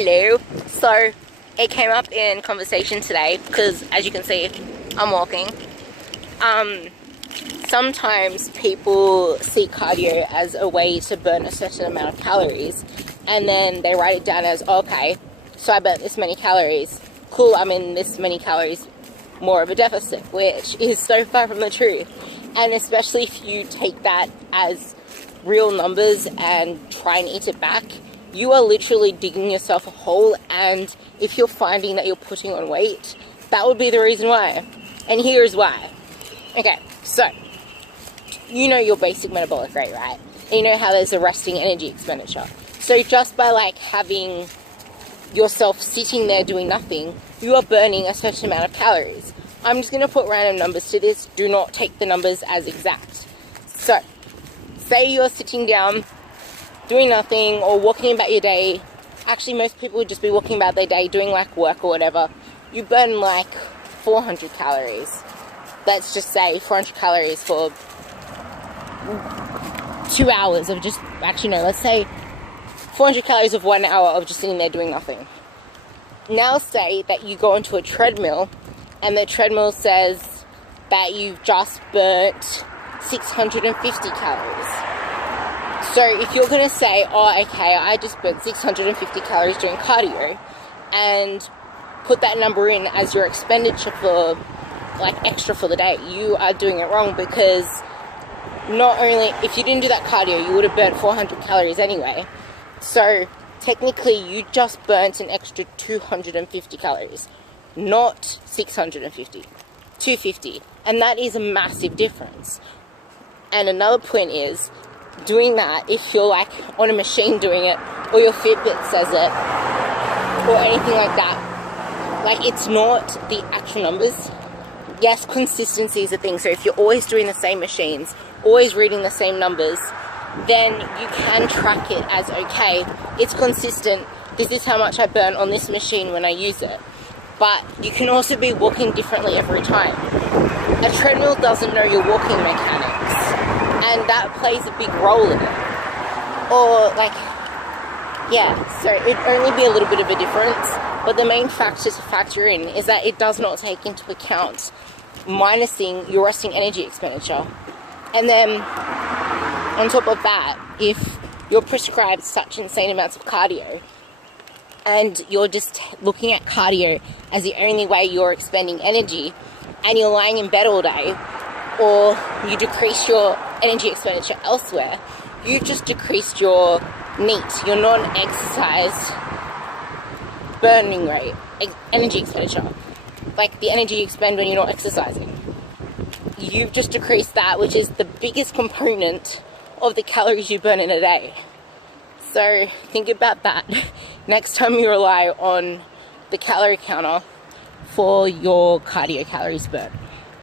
Hello. So it came up in conversation today because, as you can see, I'm walking. Sometimes people see cardio as a way to burn a certain amount of calories, and then they write it down as, okay, so I burnt this many calories. Cool, I'm in this many calories more of a deficit, which is so far from the truth. And especially if you take that as real numbers and try and eat it back, you are literally digging yourself a hole. And if you're finding that you're putting on weight, that would be the reason why. And here's why. Okay, so you know your basic metabolic rate, right? And you know how there's a resting energy expenditure. So just by having yourself sitting there doing nothing, you are burning a certain amount of calories. I'm just going to put random numbers to this. Do not take the numbers as exact. So say you're sitting down doing nothing or walking about your day. Actually, most people would just be walking about their day doing work or whatever. You burn 400 calories. Let's just say 400 calories for 2 hours of just, actually no, let's say 400 calories of 1 hour of just sitting there doing nothing. Now say that you go into a treadmill and the treadmill says that you've just burnt 650 calories. So if you're going to say, oh, okay, I just burnt 650 calories doing cardio, and put that number in as your expenditure for extra for the day, you are doing it wrong, because not only, if you didn't do that cardio, you would have burnt 400 calories anyway. So technically you just burnt an extra 250 calories, not 650, 250. And that is a massive difference. And another point is, doing that, if you're on a machine doing it, or your Fitbit says it, or anything like that, it's not the actual numbers. Yes, consistency is a thing. So if you're always doing the same machines, always reading the same numbers, then you can track it as, okay, it's consistent. This is how much I burn on this machine when I use it. But you can also be walking differently every time. A treadmill doesn't know your walking mechanics, and that plays a big role in it. Or so it'd only be a little bit of a difference, but the main factor to factor in is that it does not take into account minusing your resting energy expenditure. And then on top of that, if you're prescribed such insane amounts of cardio and you're just looking at cardio as the only way you're expending energy, and you're lying in bed all day, or you decrease your energy expenditure elsewhere, you've just decreased your NEAT, your non-exercise burning rate, energy expenditure, the energy you expend when you're not exercising. You've just decreased that, which is the biggest component of the calories you burn in a day. So think about that next time you rely on the calorie counter for your cardio calories burnt.